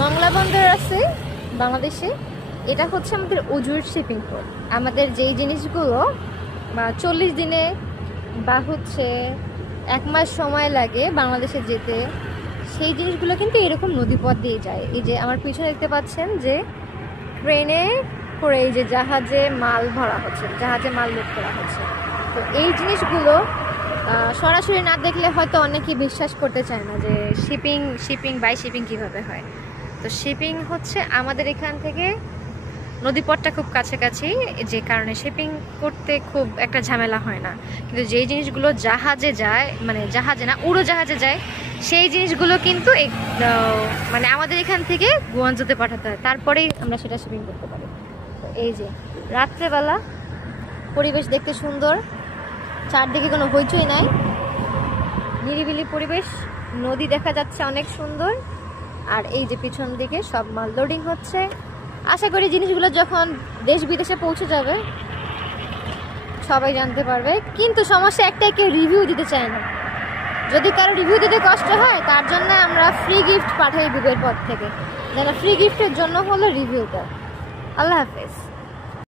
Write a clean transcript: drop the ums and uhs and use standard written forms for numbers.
মংলা বন্দর আছে বাংলাদেশে, এটা হচ্ছে আমাদের উজুর শিপিং পোর্ট। আমাদের যেই জিনিসগুলো 40 দিনে বা হচ্ছে 1 মাস সময় লাগে বাংলাদেশে যেতে, সেই জিনিসগুলো কিন্তু এরকম নদীপথ দিয়ে যায়। এই যে আমার পিছনে দেখতে পাচ্ছেন যে ট্রেনে করে এই যে জাহাজে মাল ভরা হচ্ছে, জাহাজে মাল লোড করা হচ্ছে। তো এই জিনিসগুলো সরাসরি না দেখলে হয়তো অনেকেই বিশ্বাস করতে চায় না যে শিপিং বাই শিপিং কীভাবে হয়। তো শিপিং হচ্ছে আমাদের এখান থেকে নদীপথটা খুব কাছাকাছি, যে কারণে শিপিং করতে খুব একটা ঝামেলা হয় না। কিন্তু যেই জিনিসগুলো জাহাজে যায়, মানে জাহাজে না উড়োজাহাজে যায়, সেই জিনিসগুলো কিন্তু মানে আমাদের এখান থেকে গুয়াঞ্জুতে পাঠাতে হয়, তারপরেই আমরা সেটা শিপিং করতে পারি। তো এই যে রাত্রেবেলা পরিবেশ দেখতে সুন্দর, চারদিকে কোনো হইচই নাই, নিরিবিলি পরিবেশ, নদী দেখা যাচ্ছে অনেক সুন্দর। আর এই যে পিছন দিকে সব মাল লোডিং হচ্ছে। আশা করি জিনিসগুলো যখন দেশ বিদেশে পৌঁছে যাবে সবাই জানতে পারবে। কিন্তু সমস্যা একটাই, কেউ রিভিউ দিতে চায় না। যদি কারো রিভিউ দিতে কষ্ট হয়, তার জন্য আমরা ফ্রি গিফট পাঠাই গুগলের পর থেকে। যেন ফ্রি গিফটের জন্য হলো রিভিউটা। আল্লাহ হাফেজ।